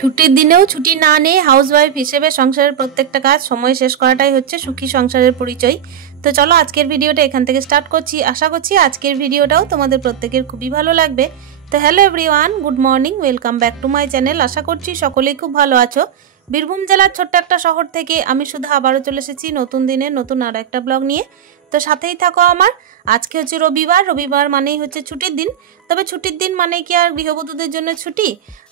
ছুটির দিনেও ছুটি না নিয়ে হাউসওয়াইফ হিসেবে সংসারের প্রত্যেকটা কাজ সময় শেষ করাটাই হচ্ছে সুখী সংসারের পরিচয়। তো চলো আজকের ভিডিওটা এখান থেকে স্টার্ট করছি। আশা করছি আজকের ভিডিওটাও তোমাদের প্রত্যেকের খুবই ভালো লাগবে। তো hello everyone, good morning, welcome back to my channel. আশা করছি সকলেই খুব ভালো আছো। বীরভূম জেলার ছোট্ট একটা শহর থেকে আমি শুধু আবারও চলে এসেছি নতুন দিনে নতুন আর একটা ব্লগ নিয়ে। তো সাথেই থাকো আমার। আজকে হচ্ছে রবিবার মানেই হচ্ছে ছুটির দিন। তবে ছুটির দিন মানে কি আর গৃহবধূদের জন্য ছুটি?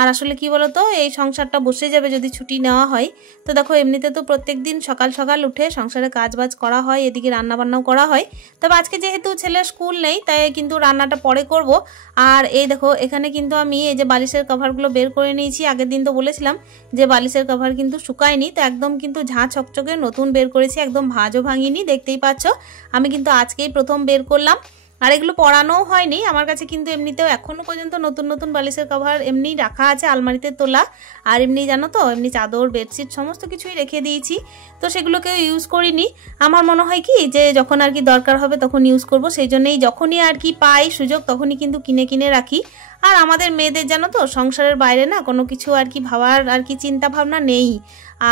আর আসলে কি বলতো, এই সংসারটা বসে যাবে যদি ছুটি নেওয়া হয়। তো দেখো এমনিতে তো প্রত্যেক দিন সকাল সকাল উঠে সংসারে কাজবাজ করা হয়, এদিকে রান্নাবান্নাও করা হয়। তবে আজকে যেহেতু ছেলের স্কুল নেই তাই কিন্তু রান্নাটা পরে করব। আর এই দেখো এখানে কিন্তু আমি এই যে বালিশের কভারগুলো বের করে নিয়েছি। আগের দিন তো বলেছিলাম যে বালিশের কভার কিন্তু শুকায়নি, তো একদম কিন্তু ঝাঁ চকচকে নতুন বের করেছি, একদম ভাঁজও ভাঙিনি, দেখতেই পাচ্ছ। আমি কিন্তু আজকেই প্রথম বের করলাম। আর এগুলো পরানোও হয়নি আমার কাছে, কিন্তু এমনিতেও এখনো পর্যন্ত নতুন নতুন বালিশের কভার এমনি রাখা আছে আলমারিতে তোলা। আর এমনি জানো তো, এমনি চাদর বেডশিট সমস্ত কিছুই রেখে দিয়েছি। তো সেগুলোকেও ইউজ করিনি। আমার মনে হয় কি যে যখন আর কি দরকার হবে তখন ইউজ করব, সেই জন্যই যখনই আর কি পাই সুযোগ তখনই কিন্তু কিনে রাখি। আর আমাদের মেয়েদের জানো তো সংসারের বাইরে না কোনো কিছু আর কি ভাবার আর কি চিন্তা ভাবনা নেই।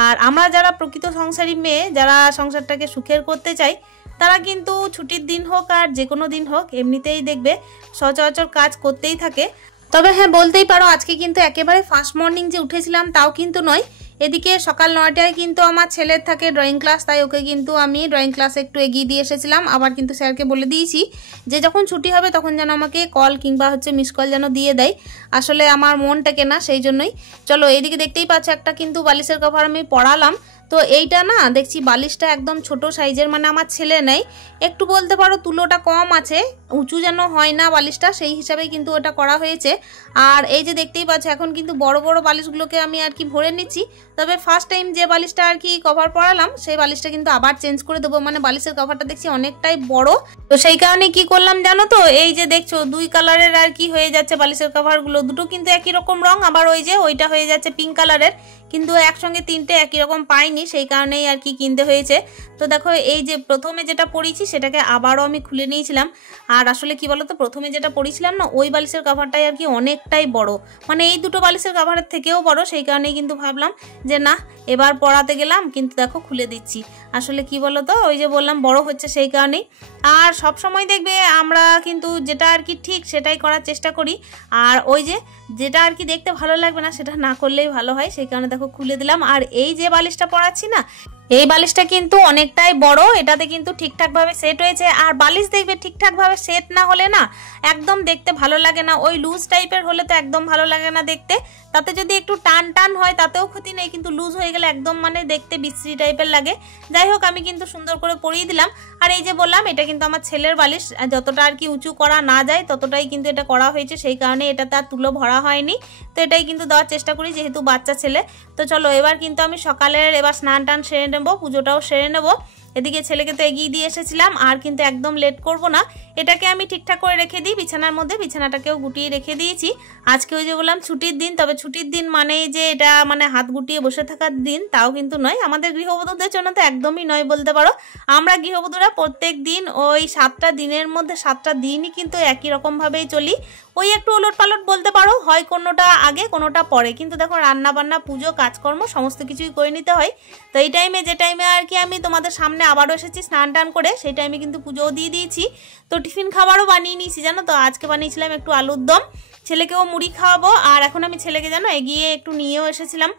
আর আমরা যারা প্রকৃত সংসারী মেয়ে, যারা সংসারটাকে সুখের করতে চাই, তারা কিন্তু ছুটির দিন হোক আর যে কোনো দিন হোক এমনিতেই দেখবে সচরাচর কাজ করতেই থাকে। তবে হ্যাঁ, বলতেই পারো আজকে কিন্তু একেবারে ফার্স্ট মর্নিং যে উঠেছিলাম তাও কিন্তু নয়। এদিকে সকাল 9টায় কিন্তু আমার ছেলের থাকে ড্রয়িং ক্লাস, তাই ওকে কিন্তু আমি ড্রয়িং ক্লাসে একটু এগিয়ে দিয়ে এসেছিলাম। আবার কিন্তু স্যারকে বলে দিয়েছি যে যখন ছুটি হবে তখন যেন আমাকে কল কিংবা হচ্ছে মিস কল যেন দিয়ে দেয়। আসলে আমার মন টেকে না, সেই জন্যই। চলো এইদিকে দেখতেই পাচ্ছ একটা কিন্তু বালিশের কভার আমি পরালাম। তো এইটা না দেখছি বালিশটা একদম ছোট সাইজের, মানে আমার ছেলে নেই, একটু বলতে পারো তুলোটা কম আছে, উঁচু যেন হয় না বালিশটা, সেই হিসাবে কিন্তু ওটা করা হয়েছে। আর এই যে দেখতেই পাচ্ছ এখন কিন্তু বড় বড় বালিশগুলোকে আমি আর কি ভরে নিচ্ছি। তবে ফার্স্ট টাইম যে বালিশটা আর কি কভার পরালাম সেই বালিশটা কিন্তু আবার চেঞ্জ করে দেবো, মানে বালিশের কভারটা দেখছি অনেকটাই বড়। তো সেই কারণে কি করলাম জানো তো, এই যে দেখছো দুই কালারের আর কি হয়ে যাচ্ছে বালিশের কভারগুলো, দুটো কিন্তু একই রকম রং, আবার ওই যে ওইটা হয়ে যাচ্ছে পিঙ্ক কালারের, কিন্তু একসঙ্গে তিনটে একই রকম পাইনি, সেই কারণেই আর কি কিনতে হয়েছে। তো দেখো এই যে প্রথমে যেটা পরেছি সেটাকে আবারও আমি খুলে নিয়েছিলাম। আর আসলে কি বলতো, প্রথমে যেটা পরেছিলাম না ওই বালিশের কভারটাই আর কি অনেকটাই বড়, মানে এই দুটো বালিশের কভারের থেকেও বড়, সেই কারণেই কিন্তু ভাবলাম যে না এবার পরাতে গেলাম, কিন্তু দেখো খুলে দিচ্ছি। আসলে কি বলতো, ওই যে বললাম বড় হচ্ছে সেই কারণেই। আর সব সময় দেখবে আমরা কিন্তু যেটা আর কি ঠিক সেটাই করার চেষ্টা করি, আর ওই যে যেটা আর কি দেখতে ভালো লাগবে না সেটা না করলেই ভালো হয়, সেই কারণে দেখো খুলে দিলাম। আর এই যে বালিশটা পরাচ্ছি না, এই বালিশটা কিন্তু অনেকটাই বড়, এটাতে কিন্তু ঠিকঠাকভাবে সেট হয়েছে। আর বালিশ দেখবে ঠিকঠাকভাবে সেট না হলে না একদম দেখতে ভালো লাগে না, ওই লুজ টাইপের হলে তো একদম ভালো লাগে না দেখতে। তাতে যদি একটু টান হয় তাতেও ক্ষতি নেই, কিন্তু লুজ হয়ে গেলে একদম মানে দেখতে বিশ্রী টাইপের লাগে। যাই হোক আমি কিন্তু সুন্দর করে পরিয়ে দিলাম। আর এই যে বললাম এটা কিন্তু আমার ছেলের বালিশ, যতটা আর কি উঁচু করা না যায় ততটাই কিন্তু এটা করা হয়েছে, সেই কারণে এটাতে আর তুলো ভরা হয়নি। তো এটাই কিন্তু দেওয়ার চেষ্টা করি যেহেতু বাচ্চা ছেলে। তো চলো এবার কিন্তু আমি সকালের এবার স্নান টান সেরে নেবো, পুজোটাও সেরে নেবো। এদিকে ছেলেকে তো এগিয়ে দিয়ে এসেছিলাম, আর কিন্তু একদম লেট করব না, এটাকে আমি ঠিকঠাক করে রেখে দিই বিছানার মধ্যে, বিছানাটাকেও গুটিয়ে রেখে দিয়েছি। আজকে ওই যে বললাম ছুটির দিন, তবে ছুটির দিন মানে যে এটা মানে হাত গুটিয়ে বসে থাকার দিন তাও কিন্তু নয়, আমাদের গৃহবধূদের জন্য তো একদমই নয় বলতে পারো। আমরা গৃহবধূরা প্রত্যেক দিন ওই 7টা দিনের মধ্যে 7টা দিনই কিন্তু একই রকমভাবেই চলি, ওই একটু ওলট পালট বলতে পারো, হয় কোনোটা আগে কোনোটা পরে, কিন্তু দেখো রান্না বান্না পুজো কাজকর্ম সমস্ত কিছুই করে নিতে হয়। তো এই টাইমে যে টাইমে আর কি আমি তোমাদের সামনে আবারও এসেছি স্নান টান করে, সেই টাইমে কিন্তু পুজোও দিয়ে দিয়েছি। তো টিফিন খাবারও বানিয়ে নিয়েছি জানো তো, আজকে বানিয়েছিলাম একটু আলুর দম, ছেলেকেও মুড়ি খাওয়াবো। আর এখন আমি ছেলেকে জানো এগিয়ে একটু নিয়েও এসেছিলাম।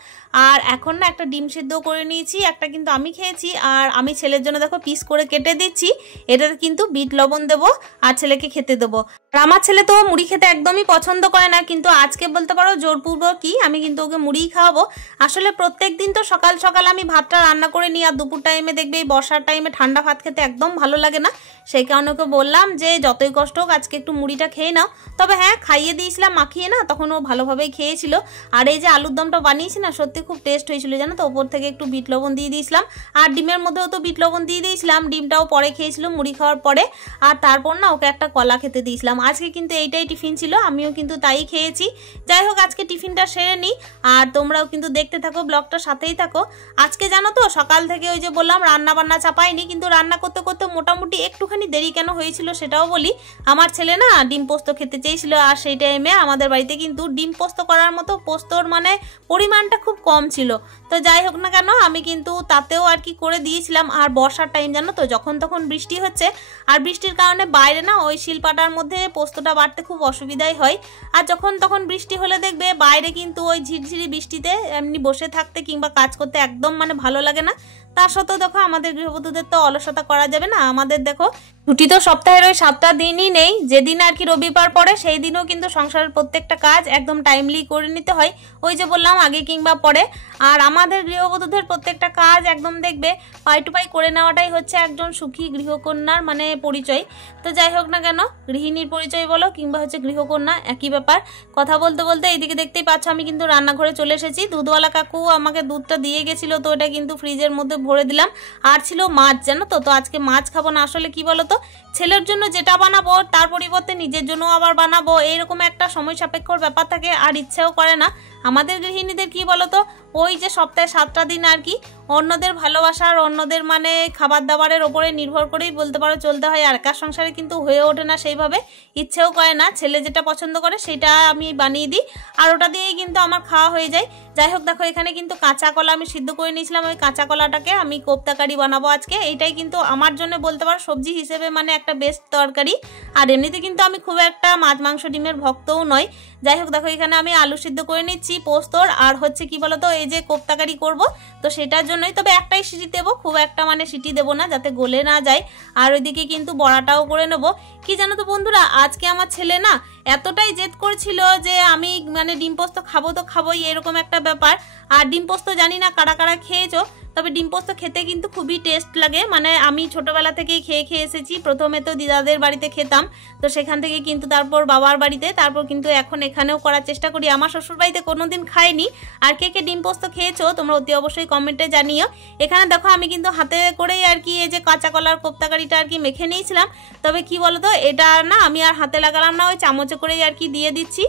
আর এখন না একটা ডিম সিদ্ধ করে নিয়েছি, একটা কিন্তু আমি খেয়েছি, আর আমি ছেলের জন্য দেখো পিস করে কেটে দিচ্ছি, এটাতে কিন্তু বিট লবণ দেবো আর ছেলেকে খেতে দেবো। আর আমার ছেলে তো মুড়ি খেতে একদমই পছন্দ করে না, কিন্তু আজকে বলতে পারো জোরপূর্বক কি আমি কিন্তু ওকে মুড়িই খাওয়াবো। আসলে প্রত্যেক দিন তো সকাল সকাল আমি ভাতটা রান্না করে নিই, আর দুপুর টাইমে দেখবে এই বর্ষার টাইমে ঠান্ডা ভাত খেতে একদম ভালো লাগে না, সেই কারণে ওকে বললাম যে যতই কষ্ট হোক আজকে একটু মুড়িটা খেয়ে নাও। তবে হ্যাঁ খাইয়ে দিয়েছিলাম মাখিয়ে না, তখন ও ভালোভাবেই খেয়েছিল। আর এই যে আলুর দমটা বানিয়েছি না সত্যি খুব টেস্ট হয়েছিল জানো তো, ওপর থেকে একটু বিট লবণ দিয়ে দিয়েছিলাম, আর ডিমের মধ্যেও তো বিট লবণ দিয়ে দিয়েছিলাম, ডিমটাও পরে খেয়েছিল মুড়ি খাওয়ার পরে। আর তারপর না ওকে একটা কলা খেতে দিয়েছিলাম, একদম আজকে কিন্তু এইটাই টিফিন ছিল, আমিও কিন্তু তাই খেয়েছি। যাই হোক আজকে টিফিনটা সেরে নিই, আর তোমরাও কিন্তু দেখতে থাকো, ব্লগটা সাথেই থাকো। আজকে জানো তো সকাল থেকে ওই যে বললাম রান্না বান্না চাপাইনি, কিন্তু রান্না করতে করতে মোটামুটি একটুখানি দেরি কেন হয়েছিল সেটাও বলি। আমার ছেলে না ডিম পোস্ত খেতে চেয়েছিল, আর সেই টাইমে আমাদের বাড়িতে কিন্তু ডিম পোস্ত করার মতো পোস্তর মানে পরিমাণটা খুব কম ছিল। তো যাই হোক না কেন আমি কিন্তু তাতেও আর কি করে দিয়েছিলাম। আর বর্ষার টাইম জানো তো, যখন তখন বৃষ্টি হচ্ছে, আর বৃষ্টির কারণে বাইরে না ওই শিলপাটার মধ্যে পোস্তটা বাড়তে খুব অসুবিধাই হয়। আর যখন তখন বৃষ্টি হলে দেখবে বাইরে কিন্তু ওই ঝিরঝিরি বৃষ্টিতে এমনি বসে থাকতে কিংবা কাজ করতে একদম মানে ভালো লাগে না। তার সত্ত্বেও দেখো আমাদের গৃহবধূদের তো অলসতা করা যাবে না। আমাদের দেখো ছুটি তো সপ্তাহের ওই 7টা দিনই নেই, যেদিন আর কি রবিবার পড়ে সেই দিনও কিন্তু সংসারের প্রত্যেকটা কাজ একদম টাইমলি করে নিতে হয়, ওই যে বললাম আগে কিংবা পরে। আর আমাদের গৃহবধূদের প্রত্যেকটা কাজ একদম দেখবে পাই টু পাই করে নেওয়াটাই হচ্ছে একজন সুখী গৃহকন্যার মানে পরিচয়। তো যাই হোক না কেন গৃহিণীর পরিচয় বলো কিংবা হচ্ছে গৃহকন্যা একই ব্যাপার। কথা বলতে বলতে এইদিকে দেখতেই পাচ্ছ আমি কিন্তু রান্নাঘরে চলে এসেছি। দুধওয়ালা কাকু আমাকে দুধটা দিয়ে গেছিলো, তো এটা কিন্তু ফ্রিজের মধ্যে ভরে দিলাম। আর ছিল মাছ জানো তো, তো আজকে মাছ খাবো না। আসলে কি বলো তো, ছেলের জন্য যেটা বানাবো তার পরিবর্তে নিজের জন্য আবার বানাবো, এইরকম একটা সময় সাপেক্ষর ব্যাপার থাকে, আর ইচ্ছাও করে না। আমাদের গৃহিণীদের কি বলতো, ওই যে সপ্তাহে 7টা দিন আর কি অন্যদের ভালোবাসার অন্যদের মানে খাবার দাবারের ওপরে নির্ভর করেই বলতে পারো চলতে হয়। আর একার সংসারে কিন্তু হয়ে ওঠে না সেইভাবে, ইচ্ছেও করে না। ছেলে যেটা পছন্দ করে সেটা আমি বানিয়ে দিই, আর ওটা দিয়েই কিন্তু আমার খাওয়া হয়ে যায়। যাই হোক দেখো এখানে কিন্তু কাঁচা কলা আমি সিদ্ধ করে নিয়েছিলাম, ওই কাঁচা কলাটাকে আমি কোপ্তা কারি বানাবো আজকে। এইটাই কিন্তু আমার জন্য বলতে পারো সবজি হিসেবে মানে একটা বেস্ট তরকারি। আর এমনিতে কিন্তু আমি খুব একটা মাছ মাংস ডিমের ভক্তও নয়। যাই হোক দেখো এখানে আমি আলু সিদ্ধ করে নিচ্ছি পোস্তর, আর হচ্ছে কি বলতো এই যে কোপ্তা কারি করবো তো সেটার জন্যই, তবে একটাই সিটি দেবো, খুব একটা মানে সিটি দেবো না যাতে গলে না যায়। আর ওইদিকে কিন্তু বড়াটাও করে নেবো। কি জানো তো বন্ধুরা, আজকে আমার ছেলে না এতটাই জেদ করছিল যে আমি মানে ডিম পোস্ত খাবো তো খাবোই, এরকম একটা ব্যাপার। আর ডিম পোস্ত জানি না কারা কারা খেয়েছো, তবে ডিম পোস্ত খেতে কিন্তু খুবই টেস্ট লাগে। মানে আমি ছোটবেলা থেকেই খেয়ে খেয়ে এসেছি। প্রথমে তো দিদাদের বাড়িতে খেতাম, তো সেখান থেকে কিন্তু তারপর বাবার বাড়িতে, তারপর কিন্তু এখন এখানেও করার চেষ্টা করি। আমার শ্বশুর বাড়িতে কোনোদিন খাইনি। আর কে কে ডিম পোস্ত খেয়েছো তোমরা অতি অবশ্যই কমেন্টে জানিও। এখানে দেখো আমি কিন্তু হাতে করেই আর কি এই যে কাঁচা কলার কোপ্তাকারিটা আর কি মেখে নিয়েছিলাম। তবে কি বলতো এটা না আমি আর হাতে লাগালাম না, ওই চামচে করেই আর কি দিয়ে দিচ্ছি।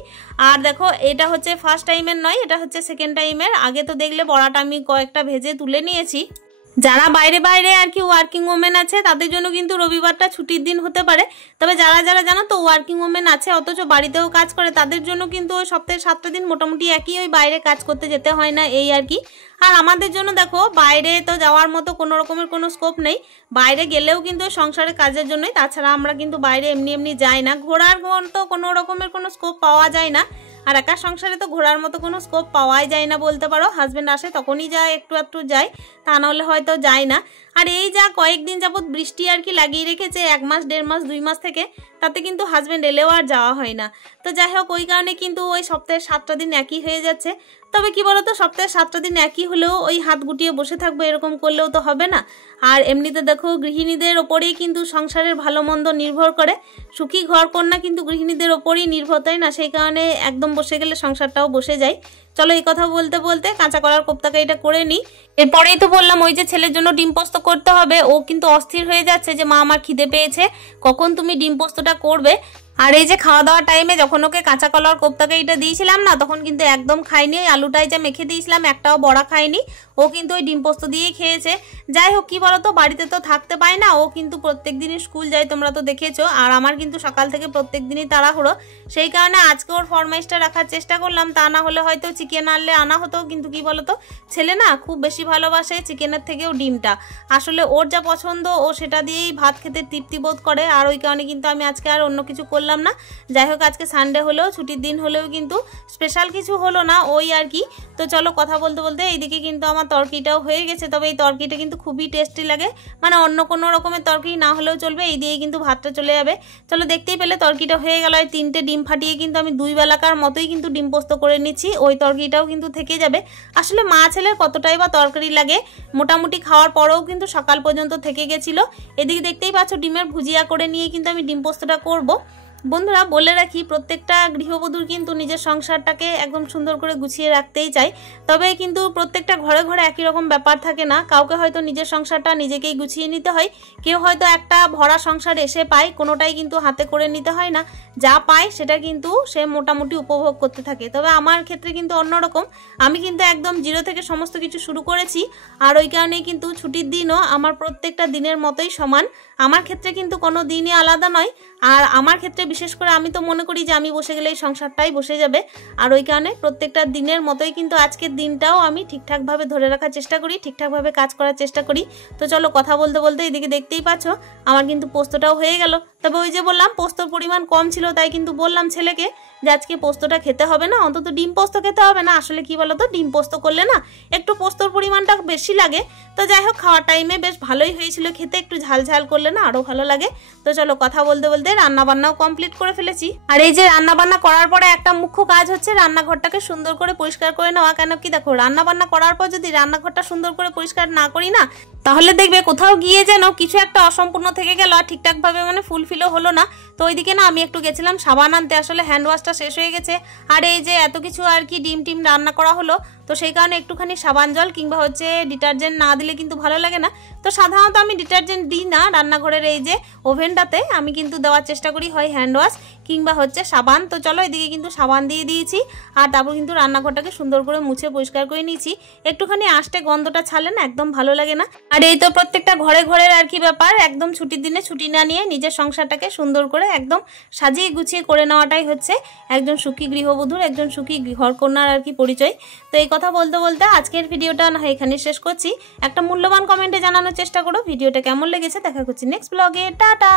আর দেখো এটা হচ্ছে ফার্স্ট টাইমের নয়, এটা হচ্ছে সেকেন্ড টাইমের। আগে তো দেখলে বড়াটা আমি কয়েকটা ভেজে তুলে নিয়েছি। যারা বাইরে বাইরে আর কি ওয়ার্কিং ওমেন আছে তাদের জন্য কিন্তু রবিবারটা ছুটির দিন হতে পারে, তবে যারা যারা জানো তো ওয়ার্কিং ওমেন আছে অথচ বাড়িতেও কাজ করে তাদের জন্য কিন্তু ওই সপ্তাহে 7টা দিন মোটামুটি একই, ওই বাইরে কাজ করতে যেতে হয় না এই আর কি। আর আমাদের জন্য দেখো বাইরে তো যাওয়ার মতো কোনো রকমের কোনো স্কোপ নেই, বাইরে গেলেও কিন্তু সংসারের কাজের জন্যই, তাছাড়া আমরা কিন্তু বাইরে এমনি এমনি যাই না। ঘোরার মতো কোনো রকমের কোনো স্কোপ পাওয়া যায় না, আর একা সংসারে তো ঘোরার মতো কোনো স্কোপ পাওয়াই যায় না বলতে পারো। হাজব্যান্ড আসে তখনই যায়, একটু একটু যায়, তা নাহলে হয়তো যায় না। আর এই যা কয়েকদিন যাবৎ বৃষ্টি আর কি লাগিয়ে রেখেছে 1 মাস 1.5 মাস 2 মাস থেকে, তাতে কিন্তু হাজব্যান্ড এলেও আর যাওয়া হয় না। তো যাই হোক ওই কারণে কিন্তু ওই সপ্তাহে 7টা দিন একই হয়ে যাচ্ছে। তবে কি বলতো সপ্তাহে 7টা দিন একই হলেও ওই হাত গুটিয়ে বসে থাকবো এরকম করলেও তো হবে না। আর এমনিতে দেখো গৃহিণীদের ওপরেই কিন্তু সংসারের ভালো মন্দ নির্ভর করে, সুখী ঘর কন্যা কিন্তু গৃহিণীদের ওপরই নির্ভর, তাই না? সেই কারণে একদম বসে গেলে সংসারটাও বসে যায়। চলো এই কথা বলতে বলতে কাঁচা কলার কোপ্তাকারিটা করে নিই। এরপরেই তো বললাম ওই যে ছেলের জন্য ডিম পোস্ত করতে হবে, ও কিন্তু অস্থির হয়ে যাচ্ছে যে মা আমার খিদে পেয়েছে, কখন তুমি ডিম পোস্তটা করবে। আর এই যে খাওয়া দাওয়ার টাইমে যখন ওকে কাঁচা কলার কোপ্তাকারিটা দিয়েছিলাম না তখন কিন্তু একদম খাইনি, ওই আলুটাই যা মেখে দিয়েছিলাম একটাও বড়া খায়নি, ও কিন্তু ওই ডিম পোস্ত দিয়েই খেয়েছে। যাই হোক কি বলতো বাড়িতে তো থাকতে পায় না, ও কিন্তু প্রত্যেক দিনই স্কুল যায় তোমরা তো দেখেছো, আর আমার কিন্তু সকাল থেকে প্রত্যেক দিনই তাড়াহুড়ো, সেই কারণে আজকে ওর ফরমাইশটা রাখার চেষ্টা করলাম। তা না হলে হয়তো চিকেন আনলে আনা হতো, কিন্তু কি বলতো ছেলে না খুব বেশি ভালোবাসে চিকেনের থেকেও ডিমটা, আসলে ওর যা পছন্দ ও সেটা দিয়েই ভাত খেতে তৃপ্তি বোধ করে। আর ওই কারণে কিন্তু আমি আজকে আর অন্য কিছু করলাম না। যাই হোক আজকে সানডে হলেও ছুটির দিন হলেও কিন্তু স্পেশাল কিছু হলো না ওই আর কি। তো চলো কথা বলতে বলতে এইদিকে কিন্তু আমার তরকারিটাও হয়ে গেছে, তবে এই তরকারিটা কিন্তু খুবই টেস্টি লাগে, মানে অন্য কোনো রকমের তরকারি না হলেও চলবে, এই দিয়ে কিন্তু ভাতটা চলে যাবে। চলো দেখতেই পেলে তরকারিটা হয়ে গেল, 3টে ডিম ফাটিয়ে কিন্তু আমি 2 বেলাকার মতোই কিন্তু ডিম পোস্ত করে নিচ্ছি, ওই তরকারিটাও কিন্তু থেকে যাবে। আসলে মা ছেলের কতটাই বা তরকারি লাগে, মোটামুটি খাওয়ার পরেও কিন্তু সকাল পর্যন্ত থেকে গেছিলো। এদিকে দেখতেই পাচ্ছ ডিমের ভুজিয়া করে নিয়ে কিন্তু আমি ডিম পোস্তটা করবো। বন্ধুরা বলে রাখি, প্রত্যেকটা গৃহবধূর কিন্তু নিজের সংসারটাকে একদম সুন্দর করে গুছিয়ে রাখতেই চাই, তবে কিন্তু প্রত্যেকটা ঘরে ঘরে একই রকম ব্যাপার থাকে না। কাউকে হয়তো নিজের সংসারটা নিজেকেই গুছিয়ে নিতে হয়, কেউ হয়তো একটা ভরা সংসার এসে পায়, কোনোটাই কিন্তু হাতে করে নিতে হয় না, যা পায় সেটা কিন্তু সে মোটামুটি উপভোগ করতে থাকে। তবে আমার ক্ষেত্রে কিন্তু অন্যরকম, আমি কিন্তু একদম জিরো থেকে সমস্ত কিছু শুরু করেছি, আর ওই কারণেই কিন্তু ছুটির দিনও আমার প্রত্যেকটা দিনের মতোই সমান। আমার ক্ষেত্রে কিন্তু কোনো দিনই আলাদা নয়, আর আমার ক্ষেত্রে বিশেষ করে আমি তো মনে করি যে আমি বসে গেলে এই সংসারটাই বসে যাবে, আর ওই কারণে প্রত্যেকটা দিনের মতোই কিন্তু আজকের দিনটাও আমি ঠিকঠাকভাবে ধরে রাখার চেষ্টা করি, ঠিকঠাকভাবে কাজ করার চেষ্টা করি। তো চলো কথা বলতে বলতে এদিকে দেখতেই পাচ্ছ আমার কিন্তু পোস্তটাও হয়ে গেল। তবে ওই যে বললাম পোস্তর পরিমাণ কম ছিল, তাই কিন্তু বললাম ছেলেকে যে আজকে পোস্তটা খেতে হবে না, অন্তত ডিম পোস্ত খেতে হবে না। আসলে কি বলতো, ডিম পোস্ত করলে না একটু পোস্তর পরিমাণটা বেশি লাগে। তো যাই হোক, খাওয়ার টাইমে বেশ ভালোই হয়েছিল খেতে, একটু ঝাল ঝাল করলে না আরো ভালো লাগে। তো চলো কথা বলতে বলতে রান্না বান্নাও কমপ্লিট করে ফেলেছি। আর এই যে রান্না বান্না করার পরে একটা মুখ্য কাজ হচ্ছে রান্নাঘরটাকে সুন্দর করে পরিষ্কার করে নেওয়া। কেন কি দেখো, রান্না বান্না করার পর যদি রান্নাঘরটা সুন্দর করে পরিষ্কার না করি না, তাহলে দেখবে কোথাও গিয়ে যেন কিছু একটা অসম্পূর্ণ থেকে গেল, আর ঠিকঠাকভাবে মানে ফুলফিলও হলো না। তো ওইদিকে না আমি একটু গেছিলাম সাবান আনতে, আসলে হ্যান্ড ওয়াশটা শেষ হয়ে গেছে, আর এই যে এত কিছু আর কি ডিম টিম রান্না করা হলো, তো সেই কারণে একটুখানি সাবান জল কিংবা হচ্ছে ডিটারজেন্ট না দিলে কিন্তু ভালো লাগে না। তো সাধারণত আমি ডিটারজেন্ট দিই না, রান্নাঘরের এই যে ওভেনটাতে আমি কিন্তু দেওয়ার চেষ্টা করি হয় হ্যান্ড ওয়াশ কিংবা হচ্ছে সাবান। তো চলো এদিকে কিন্তু সাবান দিয়ে দিয়েছি, আর তারপর কিন্তু রান্নাঘরটাকে সুন্দর করে মুছে পরিষ্কার করে নিয়েছি। একটুখানি আঁশটে গন্ধটা ছাড়লে না একদম ভালো লাগে না। আর এই তো প্রত্যেকটা ঘরে ঘরের আর কি ব্যাপার, একদম ছুটির দিনে ছুটি না নিয়ে নিজের সংসারটাকে সুন্দর করে একদম সাজিয়ে গুছিয়ে করে নেওয়াটাই হচ্ছে একজন সুখী গৃহবধূর, একজন সুখী ঘরকন্যার আর কি পরিচয়। তো এই কথা বলতে বলতে আজকের ভিডিওটা না এখানে শেষ করছি। একটা মূল্যবান কমেন্টে জানানোর চেষ্টা করো ভিডিওটা কেমন লেগেছে। দেখা করছি নেক্সট ব্লগে, টাটা।